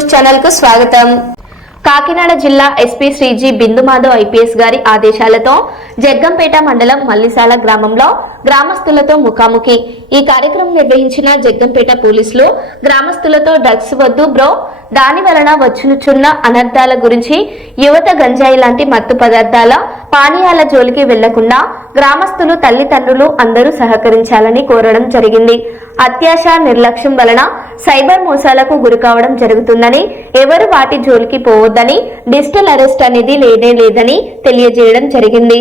News channel కు స్వాగతం. కాకినాడ జిల్లా SP Shri G Bindumadhav IPS గారి ఆదేశాలతో జగ్గంపేట మండలం మల్లిసాల గ్రామంలో గ్రామస్తులతో ముఖాముఖి. ఈ కార్యక్రమం నిర్వహించిన జగ్గంపేట పోలీసులు గ్రామస్తులతో డ్రగ్స్ వద్దు బ్రో, దాని వలన వచ్చుచున్న అనర్థాల గురించి, యువత గంజాయి లాంటి మత్తు పదార్థాల పానీయాల జోలికి వెళ్లకుండా గ్రామస్తులు తల్లిదండ్రులు అందరూ సహకరించాలని కోరడం జరిగింది. అత్యాశ నిర్లక్ష్యం వలన సైబర్ మోసాలకు గురికావడం జరుగుతుందని, ఎవరు వాటి జోలికి పోవద్దని, డిజిటల్ అరెస్ట్ అనేది లేనే లేదని తెలియజేయడం జరిగింది.